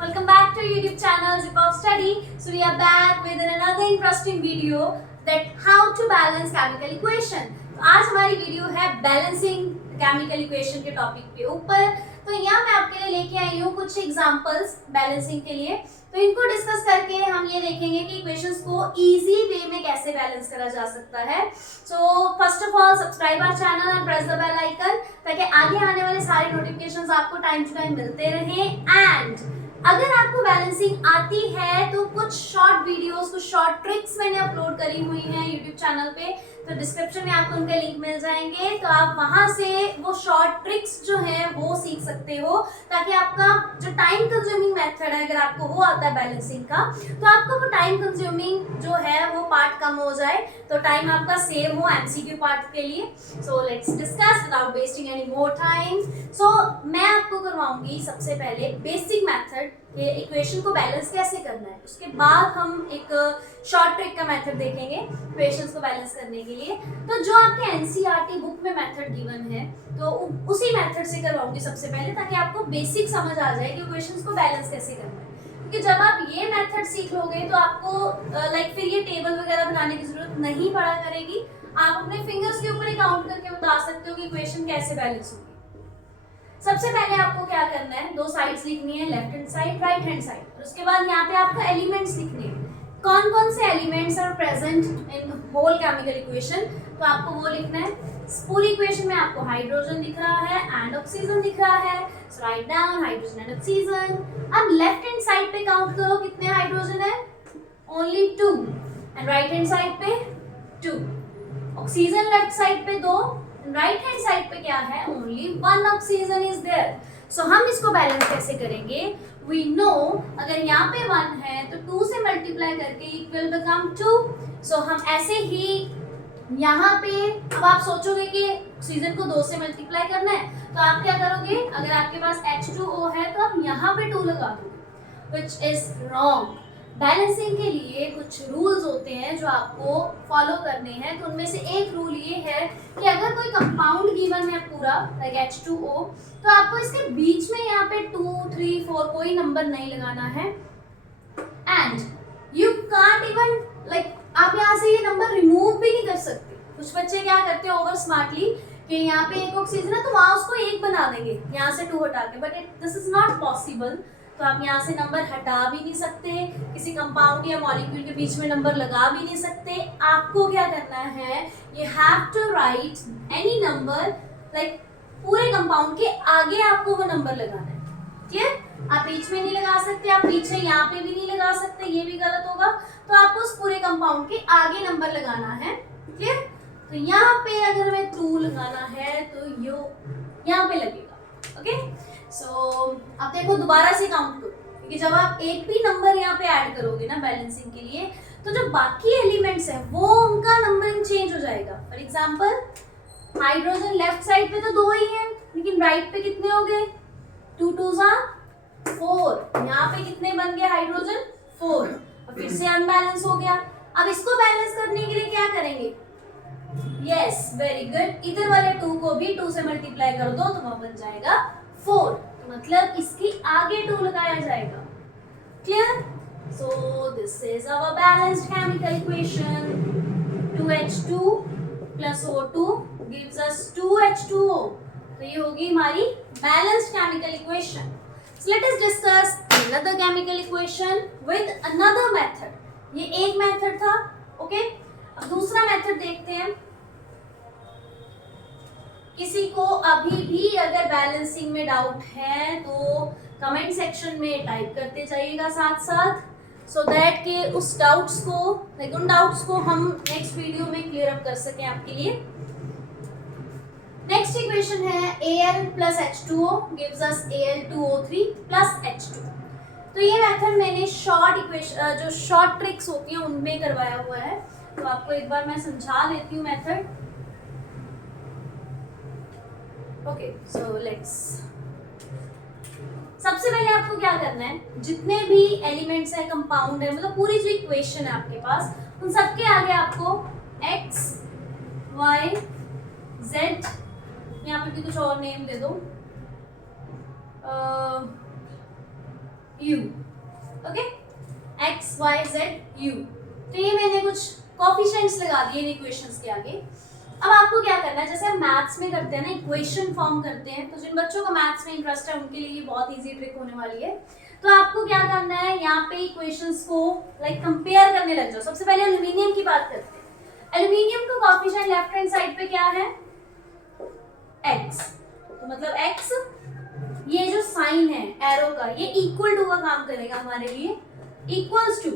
Welcome back to YouTube channel Zip of Study. So we are back with another interesting video that how to balance chemical equation. तो आज हमारी video है balancing chemical equation के topic के ऊपर। तो यहाँ मैं आपके लिए लेके आई हूँ कुछ एग्जांपल्स बैलेंसिंग के लिए। तो इनको डिस्कस करके हम ये देखेंगे कि इक्वेशंस को इजी वे में कैसे बैलेंस करा जा सकता है। So first of all subscribe our channel and press the bell icon ताकि आगे आने वाले सारे नोटिफिकेशंस आपको टाइम टू टाइम मिलते रहें। एंड अगर आपको बैलेंसिंग आती है तो कुछ शॉर्ट वीडियोस, कुछ शॉर्ट ट्रिक्स मैंने अपलोड करी हुई हैं यूट्यूब चैनल पे, तो डिस्क्रिप्शन में आपको उनके लिंक मिल जाएंगे। तो आप वहां से वो शॉर्ट ट्रिक्स जो है वो सीख सकते हो ताकि आपका जो टाइम कंज्यूमिंग मेथड है, अगर आपको वो आता है बैलेंसिंग का, तो आपको वो टाइम कंज्यूमिंग जो है वो पार्ट कम हो जाए, तो टाइम आपका सेव हो एमसीक्यू पार्ट के लिए। So let's discuss without wasting any more time. So मैं आपको करवाऊंगी सबसे पहले बेसिक मेथड कि इक्वेशन को बैलेंस कैसे करना है। उसके बाद हम एक शॉर्ट ट्रिक का मेथड देखेंगे इक्वेशंस को बैलेंस करने के लिए। तो जो आपके एनसीईआरटी बुक में मेथड गिवन है तो उसी मेथड से करवाऊंगी सबसे पहले, ताकि आपको बेसिक समझ आ जाए कि इक्वेशंस को बैलेंस कैसे करना है। क्योंकि जब आप ये मेथड सीख लोगे तो आपको फिर ये टेबल वगैरह बनाने की जरूरत नहीं पड़ा करेगी। आप अपने फिंगर्स के ऊपर ही काउंट करके बता सकते हो कि इक्वेशन कैसे बैलेंस होगी। सबसे पहले आपको क्या करना है, दो साइड्स लिखनी है, left hand side, right hand side, और उसके बाद यहाँ पे आपको एलिमेंट्स लिखने हैं। कौन कौन से elements are present in whole chemical equation, तो आपको वो लिखना है। पूरी इक्वेशन में आपको हाइड्रोजन दिख रहा है एंड ऑक्सीजन दिख रहा है, so write down hydrogen and oxygen. अब लेफ्ट हैंड साइड पे काउंट करो कितने हाइड्रोजन है, only 2, and right hand side पे 2। ऑक्सीजन लेफ्ट साइड पे 2, राइट हैंड साइड पे क्या है, ओनली 1 ऑक्सीजन इज देयर। सो हम इसको बैलेंस कैसे करेंगे, वी नो अगर यहाँ पे 1 है तो 2 से मल्टीप्लाई करके इट विल बिकम 2। सो हम ऐसे ही यहाँ पे, अब आप सोचोगे कि ऑक्सीजन को 2 से मल्टीप्लाई करना है, तो आप क्या करोगे, अगर आपके पास H2O है तो आप यहाँ पे 2 लगा दोगे, विच इज रॉन्ग। बैलेंसिंग के लिए कुछ रूल्स होते हैं जो आपको फॉलो करने हैं। तो उनमें से एक रूल ये है कि अगर कोई कंपाउंड गिवन है पूरा लाइक H2O, तो आपको इसके बीच में यहाँ पे 2, 3, 4 कोई नंबर नहीं लगाना है। एंड यू कांट इवन आप यहाँ से ये नंबर रिमूव भी नहीं कर सकते। कुछ बच्चे क्या करते हैं ओवर स्मार्टली कि यहाँ पे एक ऑक्सीजन है तो वहाँ उसको 1 बना देंगे यहाँ से 2 हटा के, but this is not possible. तो आप यहाँ से नंबर हटा भी नहीं सकते, किसी कंपाउंड या मॉलिक्यूल के बीच में नंबर लगा भी नहीं सकते। आपको क्या करना है, you have to write any number like पूरे कंपाउंड के आगे आपको वो नंबर लगाना है। क्लियर? आप बीच में नहीं लगा सकते, आप पीछे यहाँ पे भी नहीं लगा सकते, ये भी गलत होगा। तो आपको उस पूरे कंपाउंड के आगे नंबर लगाना है। क्लियर? तो यहाँ पे अगर हमें 2 लगाना है तो यो यहाँ पे लगेगा। ओके, सो अब देखो दोबारा से काउंट करो, क्योंकि जब आप एक भी नंबर यहाँ पे ऐड करोगे ना बैलेंसिंग के लिए, तो जो बाकी एलिमेंट्स हैं वो उनका नंबरिंग चेंज हो जाएगा। For example hydrogen left side पे तो 2 ही हैं, लेकिन राइट पे कितने हो गए, 2 2 4। यहाँ पे कितने बन गए हाइड्रोजन, 4। अब फिर से अनबैलेंस हो गया। अब इसको बैलेंस करने के लिए क्या करेंगे, यस वेरी गुड, इधर वाले 2 को भी 2 से मल्टीप्लाई कर दो तो वह बन जाएगा 4। तो मतलब इसके आगे 2 लगाया जाएगा। Clear? So this is our balanced chemical equation. 2H2 plus O2 gives us 2H2O। तो ये होगी हमारी balanced chemical equation. So let us discuss another chemical equation with another method। ये एक मेथड था, ओके। अब दूसरा मेथड देखते हैं। किसी को अभी भी अगर बैलेंसिंग में डाउट है तो कमेंट सेक्शन में टाइप करते जाइएगा साथ साथ, सो दैट के उस डाउट्स को उन डाउट्स को हम नेक्स्ट वीडियो में क्लियर अप कर सकें आपके लिए। नेक्स्ट इक्वेशन है Al plus H2O gives us Al2O3 plus H2। तो ये मेथड मैंने शॉर्ट इक्वेशन जो शॉर्ट ट्रिक्स होती हैं उनमें करवाया हुआ है, तो आपको एक बार मैं समझा देती हूँ मेथड। ओके, सो लेट्स, सबसे पहले आपको क्या करना है, जितने भी एलिमेंट्स है कंपाउंड है, मतलब पूरी जो इक्वेशन है आपके पास, उन सबके आगे आपको x, y, z, यहाँ पे भी कुछ और नेम दे दो, U, okay, X Y Z U। तो ये मैंने कुछ कोफिशिएंट्स लगा दिए इन इक्वेशंस के आगे। अब आपको क्या करना है, जैसे हम मैथ्स में करते हैं ना, इक्वेशन फॉर्म करते हैं, तो जिन बच्चों को मैथ्स में इंटरेस्ट है उनके लिए ये बहुत इजी ट्रिक होने वाली है। तो आपको क्या करना है, यहाँ पे इक्वेशंस को लाइक कंपेयर करने लग जाओ। सबसे पहले एल्यूमिनियम की बात करते हैं। एल्यूमिनियम का कोफिशिएंट लेफ्ट हैंड साइड पे क्या है, x, तो मतलब x, ये जो साइन है एरो का, ये इक्वल टू का काम करेगा हमारे लिए, इक्वल्स टू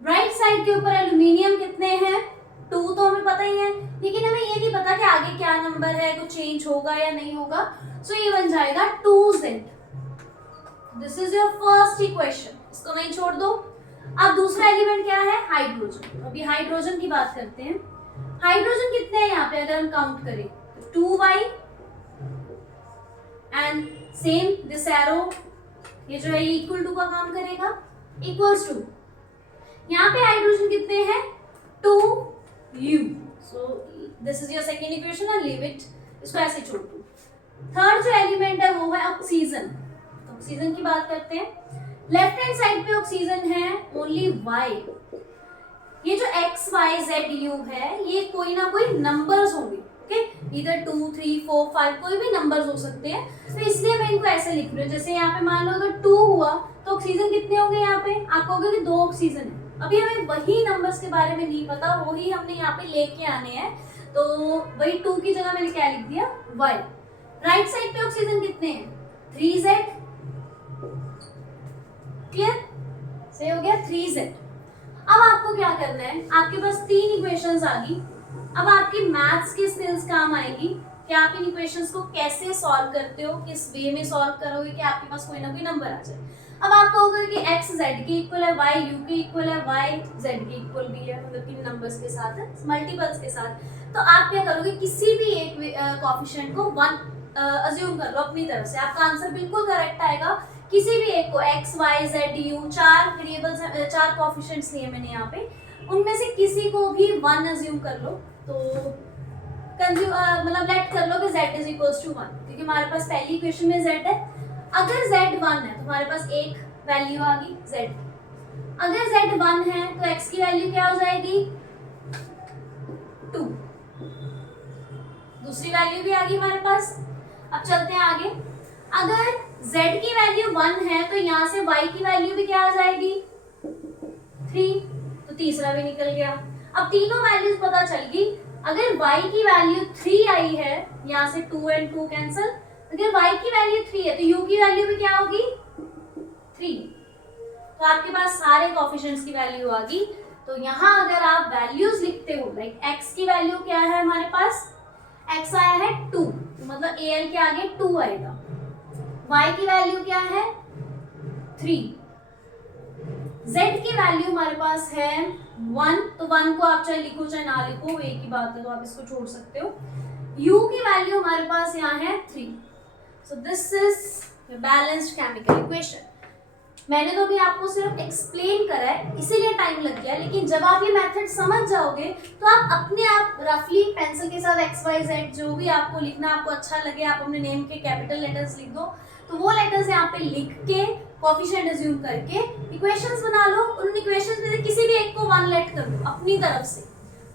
राइट साइड के ऊपर एल्यूमिनियम कितने हैं, 2 तो हमें पता ही है, लेकिन हमें ये नहीं पता कि आगे क्या नंबर है, कुछ चेंज होगा या नहीं होगा। सो ये बन जाएगा 2z। This is your first equation, इसको नहीं छोड़ दो। अब दूसरा एलिमेंट क्या है, हाइड्रोजन। अभी हाइड्रोजन की बात करते हैं। हाइड्रोजन कितने हैं यहाँ पे अगर हम काउंट करें, 2y and same this arrow, ये जो है ये इक्वल टू का काम करेगा, इक्वल्स टू, यहाँ पे हाइड्रोजन कितने हैं, 2u। So this is your second equation and leave it, इसको ऐसे छोड़ दो। थर्ड जो एलिमेंट है वो है ऑक्सीजन। तो ऑक्सीजन की बात करते हैं। लेफ्ट हैंड साइड पे ऑक्सीजन है ओनली y। ये जो x y z u है, ये कोई ना कोई नंबर्स होंगे, ओके, इधर 2 3 4 5 कोई भी नंबर्स हो सकते हैं। तो इसलिए मैं इनको ऐसे लिख रही हूँ। जैसे यहाँ पे मान लो अगर 2 हुआ तो ऑक्सीजन कितने होंगे, यहाँ पे आप कहोगे कि 2 ऑक्सीजन है। अभी हमें वही नंबर्स के बारे में नहीं पता, वही हमने यहाँ पे लेके आने हैं। तो वही 2 की जगह मैंने क्या लिख दिया, y। राइट साइड पे ऑक्सीजन कितने हैं, 3z, क्लियर, सही हो गया, 3z। अब आपको क्या करना है, आपके पास 3 इक्वेशंस आ गई। अब आपकी मैथ्स की स्किल्स काम आएगी कि आप इन इक्वेशंस को कैसे सॉल्व करते हो, किस वे में सॉल्व करोगे कि आपके पास कोई ना कोई नंबर आ जाए। अब आप कहोगे कि x z के इक्वल है, y u के इक्वल है, y z के इक्वल भी है, मतलब कि नंबर्स के साथ, मल्टीपल्स के साथ। तो आप क्या करोगे, किसी भी एक कोएफिशिएंट को 1 अज्यूम कर लो अपनी तरफ से, आपका आंसर बिल्कुल करेक्ट आएगा। किसी भी एक को x y z u, 4 variables, 4 coefficients लिए मैंने यहाँ पे, उनमें से किसी को भी 1 अज्यूम कर लो। तो मतलब लेट कर लो कि z इज इक्वल्स टू 1, क्योंकि हमारे पास पहली इक्वेशन में z है। अगर z 1 है तो हमारे पास एक वैल्यू आ गई z। अगर z 1 है तो x की वैल्यू क्या हो जाएगी, 2। दूसरी वैल्यू भी आ गई हमारे पास। अब चलते हैं आगे। अगर z की वैल्यू 1 है तो यहाँ से y की वैल्यू भी क्या आ जाएगी, 3, तो तीसरा भी निकल गया। अब तीनों वैल्यूज पता चल गई। अगर y की वैल्यू 3 आई है, यहाँ से 2 एंड 2 कैंसिल, अगर y की वैल्यू 3 है तो u की वैल्यू भी क्या होगी, 3। तो आपके पास सारे कोएफिशिएंट्स की वैल्यू आ गई। तो यहाँ अगर आप वैल्यूज लिखते हो, लाइक x की वैल्यू क्या है हमारे पास, x आया है 2, तो मतलब al के आगे 2 आएगा। y की वैल्यू क्या है, 3। z की वैल्यू हमारे पास है 1, तो 1 को आप चाहे लिखो चाहे ना लिखो, एक ही बात है, तो आप इसको छोड़ सकते हो। u की वैल्यू हमारे पास यहाँ है 3। सो this is balanced chemical equation. मैंने तो भी आपको सिर्फ एक्सप्लेन करा है, इसीलिए टाइम लग गया, लेकिन जब आप ये मेथड समझ जाओगे तो आप अपने आप रफली पेंसिल के साथ x y z जो भी आपको लिखना आपको अच्छा लगे, आप अपने नेम के कैपिटल लेटर्स लिख दो, तो वो लेटर्स यहाँ पे लिख के कोएफिशिएंट अज्यूम करके इक्वेशंस बना लो। उन इक्वेशंस में से किसी भी एक को 1 लेट कर दो अपनी तरफ से,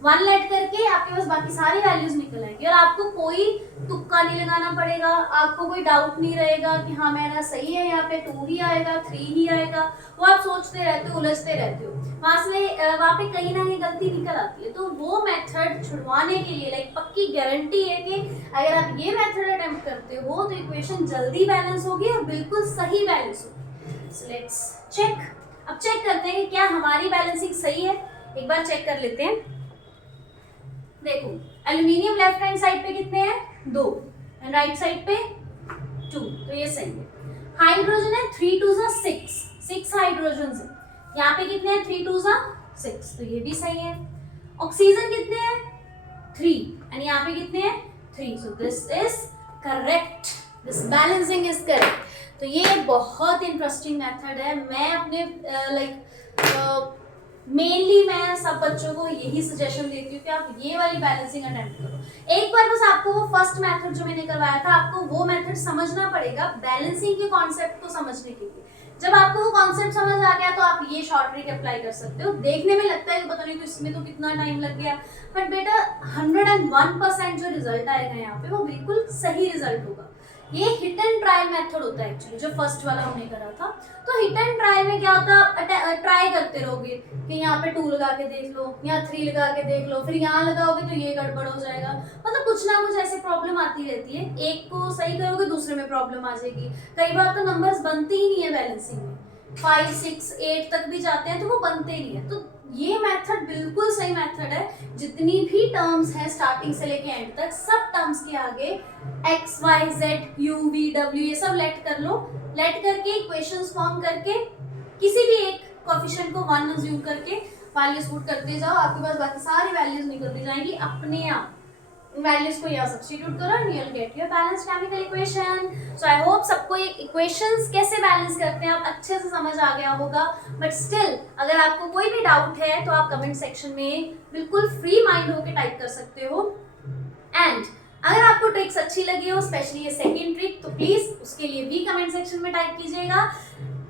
1 लेट करके आपके पास बाकी सारी वैल्यूज निकल आएंगी और आपको कोई तुक्का नहीं लगाना पड़ेगा, आपको कोई डाउट नहीं रहेगा कि हाँ मेरा सही है, यहाँ पे 2 ही आएगा 3 ही आएगा, वो आप सोचते रहते हो, उलझते रहते हो, वहाँ पे कहीं ना कहीं गलती निकल आती है। तो वो मेथड छुड़वाने के लिए लाइक पक्की गारंटी है कि अगर आप ये मेथड अटेम्प्ट करते हो तो इक्वेशन जल्दी बैलेंस होगी और बिल्कुल सही बैलेंस होगी। So let's check. अब चेक करते हैं कि क्या हमारी बैलेंसिंग सही है, एक बार चेक कर लेते हैं। देखो एल्यूमिनियम लेफ्ट हैंड साइड पे कितने हैं, 2, एंड राइट साइड पे 2, तो ये सही है। हाइड्रोजन है 3 2 6 हाइड्रोजन है, यहाँ पे कितने हैं 3 2 6, तो ये भी सही है। ऑक्सीजन कितने हैं 3, एंड यहाँ पे कितने हैं 3, सो this is correct, this balancing is correct. तो ये बहुत इंटरेस्टिंग मेथड है। मैं अपने मेनली मैं सब बच्चों को यही सजेशन देती हूँ कि आप ये वाली बैलेंसिंग अटेम्प्ट करो। एक बार बस आपको वो फर्स्ट मेथड जो मैंने करवाया था, आपको वो मेथड समझना पड़ेगा बैलेंसिंग के कॉन्सेप्ट को समझने के लिए, जब आपको वो कॉन्सेप्ट समझ आ गया तो आप ये शॉर्ट ट्रिक अप्लाई कर सकते हो। देखने में लगता है कि पता नहीं तो इसमें तो कितना टाइम लग गया, बट बेटा 101% जो रिजल्ट आएगा यहाँ पे वो बिल्कुल सही रिजल्ट होगा। ये हिट एंड ट्रायल मेथड होता है एक्चुअली, जो फर्स्ट वाला हमने करा था। तो हिट एंड ट्रायल में क्या होता है, ट्राई करते रहोगे कि यहाँ पे 2 लगा के देख लो, यहाँ 3 लगा के देख लो, फिर यहाँ लगाओगे तो ये गड़बड़ हो जाएगा। मतलब कुछ ना कुछ ऐसे प्रॉब्लम आती रहती है, एक को सही करोगे दूसरे में प्रॉब्लम आ जाएगी। कई बार तो नंबर्स बनते ही नहीं है बैलेंसिंग में, 5, 6, 8 तक भी जाते हैं तो वो बनते ही नहीं है। तो ये मेथड बिल्कुल सही मेथड है। जितनी भी टर्म्स हैं स्टार्टिंग से लेके एंड तक, सब टर्म्स के आगे x, y, z, u, v, w ये सब लेट कर लो। लेट करके इक्वेशंस फॉर्म करके किसी भी एक कोएफिशिएंट को 1 अज्यूम करके वैल्यूज पुट करते जाओ, आपके पास बाकी सारी वैल्यूज निकलती जाएंगी अपने आप। वैल्यूज को यहाँ सब्स्टिट्यूट करो and you will get your balanced chemical equation. So I hope सबको ये इक्वेशंस कैसे बैलेंस करते हैं आप अच्छे से समझ आ गया होगा। बट स्टिल अगर आपको कोई भी डाउट है तो आप कमेंट सेक्शन में बिल्कुल फ्री माइंड होकर टाइप कर सकते हो। एंड अगर आपको ट्रिक्स अच्छी लगी हो, स्पेशली ये सेकंड ट्रिक, तो प्लीज उसके लिए भी कमेंट सेक्शन में टाइप कीजिएगा।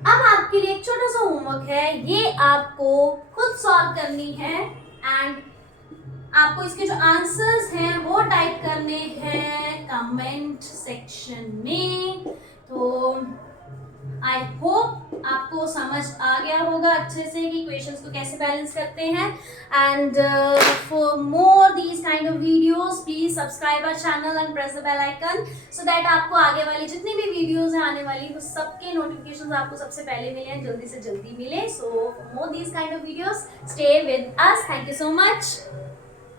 अब आपके लिए एक छोटा सा होमवर्क है, ये आपको खुद सॉल्व करनी है एंड आपको इसके जो आंसर्स हैं वो टाइप करने हैं कमेंट सेक्शन में। तो आई होप आपको समझ आ गया होगा अच्छे से कि इक्वेशंस को कैसे बैलेंस करते हैं। And for more these kind of videos please subscribe our channel and press the bell icon so that आपको आगे वाली जितनी भी वीडियोस हैं आने वाली वो सबके नोटिफिकेशंस आपको सबसे पहले मिले, जल्दी से जल्दी मिले। So for more these kind of videos stay with us. Thank you so much.